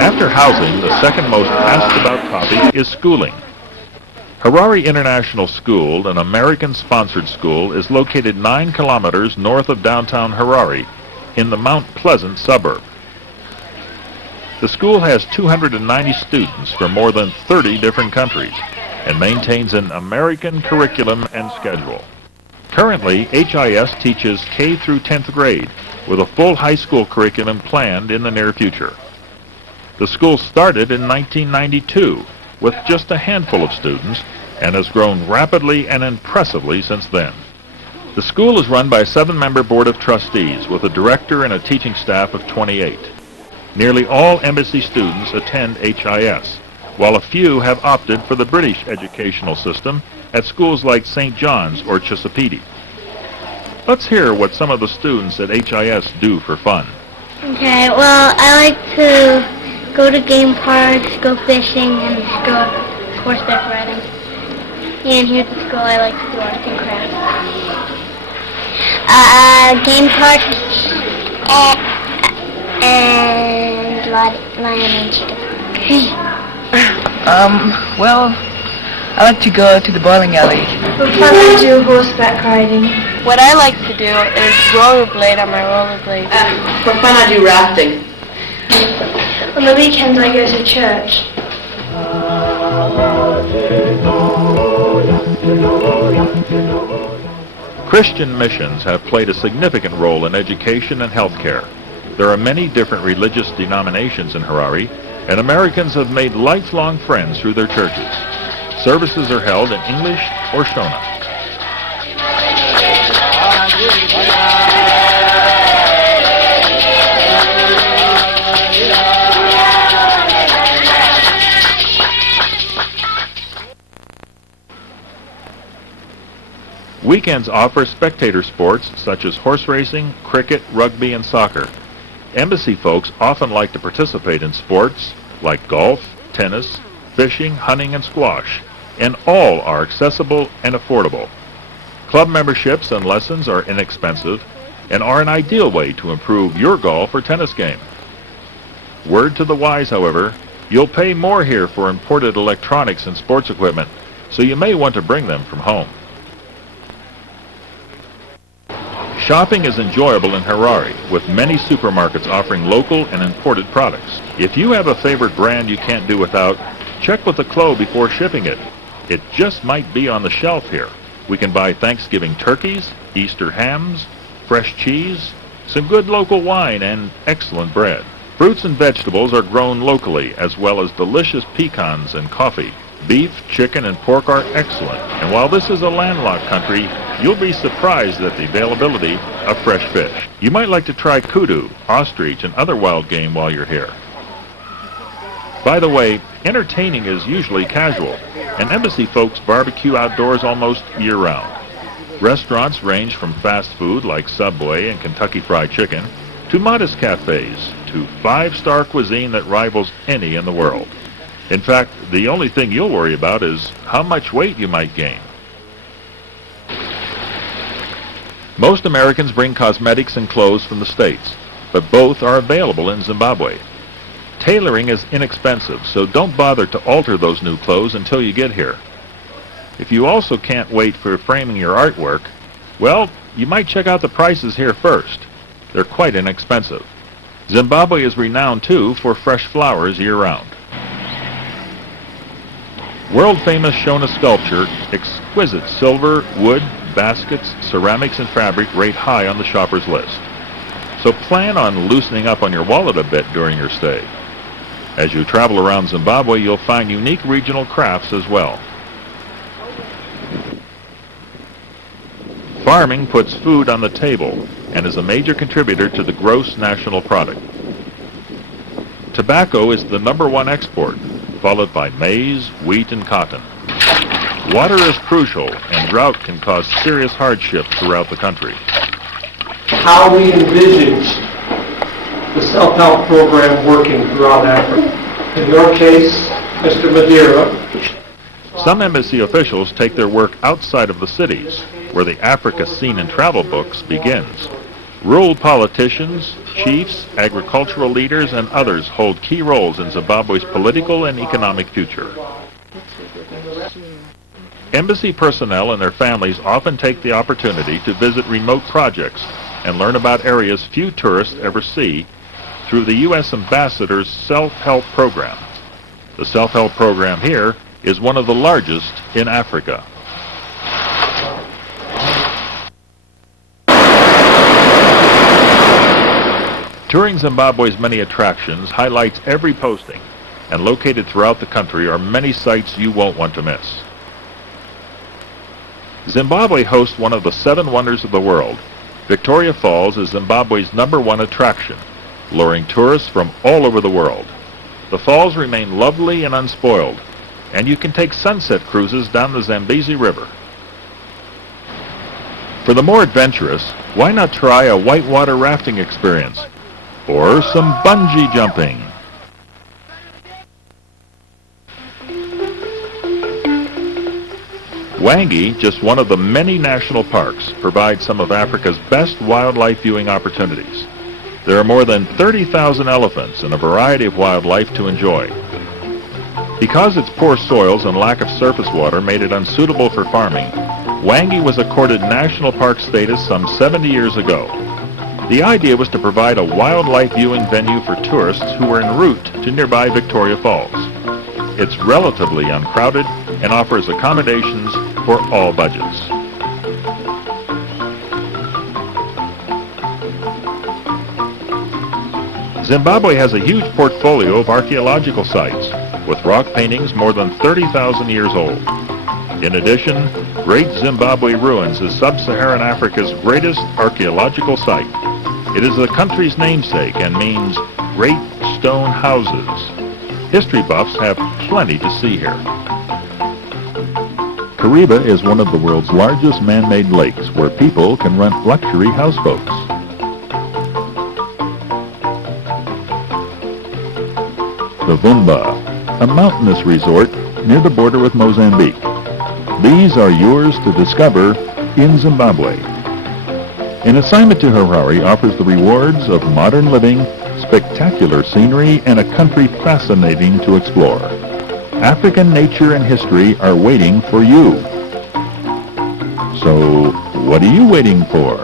After housing, the second most asked about topic is schooling. Harare International School, an American-sponsored school, is located 9 kilometers north of downtown Harare in the Mount Pleasant suburb. The school has 290 students from more than 30 different countries and maintains an American curriculum and schedule. Currently, HIS teaches K through 10th grade with a full high school curriculum planned in the near future. The school started in 1992 with just a handful of students and has grown rapidly and impressively since then. The school is run by a 7-member board of trustees with a director and a teaching staff of 28. Nearly all embassy students attend HIS, while a few have opted for the British educational system at schools like St. John's or Chesapeake. Let's hear what some of the students at HIS do for fun. Okay, well, I like to go to game parks, go fishing, and go horseback riding. And here at the school, I like to do arts and crafts. Game parks and lion and cheetah park. Well, I like to go to the bowling alley. For fun, I do horseback riding. What I like to do is rollerblade on my rollerblade. For fun, I do rafting. On the weekends, I go to church. Christian missions have played a significant role in education and healthcare. There are many different religious denominations in Harare, and Americans have made lifelong friends through their churches. Services are held in English or Shona. Weekends offer spectator sports such as horse racing, cricket, rugby, and soccer. Embassy folks often like to participate in sports like golf, tennis, fishing, hunting, and squash, and all are accessible and affordable. Club memberships and lessons are inexpensive and are an ideal way to improve your golf or tennis game. Word to the wise, however, you'll pay more here for imported electronics and sports equipment, so you may want to bring them from home. Shopping is enjoyable in Harare, with many supermarkets offering local and imported products. If you have a favorite brand you can't do without, check with the Clo before shipping it. It just might be on the shelf here. We can buy Thanksgiving turkeys, Easter hams, fresh cheese, some good local wine, and excellent bread. Fruits and vegetables are grown locally, as well as delicious pecans and coffee. Beef, chicken, and pork are excellent, and while this is a landlocked country, you'll be surprised at the availability of fresh fish. You might like to try kudu, ostrich, and other wild game while you're here. By the way, entertaining is usually casual, and embassy folks barbecue outdoors almost year-round. Restaurants range from fast food like Subway and Kentucky Fried Chicken, to modest cafes, to 5-star cuisine that rivals any in the world. In fact, the only thing you'll worry about is how much weight you might gain. Most Americans bring cosmetics and clothes from the States, but both are available in Zimbabwe. Tailoring is inexpensive, so don't bother to alter those new clothes until you get here. If you also can't wait for framing your artwork, well, you might check out the prices here first. They're quite inexpensive. Zimbabwe is renowned, too, for fresh flowers year-round. World-famous Shona sculpture, exquisite silver, wood, baskets, ceramics, and fabric rate high on the shopper's list. So plan on loosening up on your wallet a bit during your stay. As you travel around Zimbabwe, you'll find unique regional crafts as well. Farming puts food on the table and is a major contributor to the gross national product. Tobacco is the #1 export, followed by maize, wheat, and cotton. Water is crucial, and drought can cause serious hardship throughout the country. How we envisage the self-help program working throughout Africa. In your case, Mr. Madeira. Some embassy officials take their work outside of the cities, where the Africa Seen in Travel books begins. Rural politicians, chiefs, agricultural leaders, and others hold key roles in Zimbabwe's political and economic future. Embassy personnel and their families often take the opportunity to visit remote projects and learn about areas few tourists ever see through the U.S. Ambassador's self-help program. The self-help program here is one of the largest in Africa. Touring Zimbabwe's many attractions highlights every posting, and located throughout the country are many sites you won't want to miss. Zimbabwe hosts one of the 7 wonders of the world. Victoria Falls is Zimbabwe's #1 attraction, luring tourists from all over the world. The falls remain lovely and unspoiled, and you can take sunset cruises down the Zambezi River. For the more adventurous, why not try a whitewater rafting experience? Or some bungee jumping. Wangi, just one of the many national parks, provides some of Africa's best wildlife viewing opportunities. There are more than 30,000 elephants and a variety of wildlife to enjoy. Because its poor soils and lack of surface water made it unsuitable for farming, Wangi was accorded national park status some 70 years ago. The idea was to provide a wildlife viewing venue for tourists who were en route to nearby Victoria Falls. It's relatively uncrowded and offers accommodations for all budgets. Zimbabwe has a huge portfolio of archaeological sites, with rock paintings more than 30,000 years old. In addition, Great Zimbabwe Ruins is sub-Saharan Africa's greatest archaeological site. It is the country's namesake and means Great Stone Houses. History buffs have plenty to see here. Kariba is one of the world's largest man-made lakes where people can rent luxury houseboats. The Vumba, a mountainous resort near the border with Mozambique. These are yours to discover in Zimbabwe. An assignment to Harare offers the rewards of modern living, spectacular scenery, and a country fascinating to explore. African nature and history are waiting for you. So, what are you waiting for?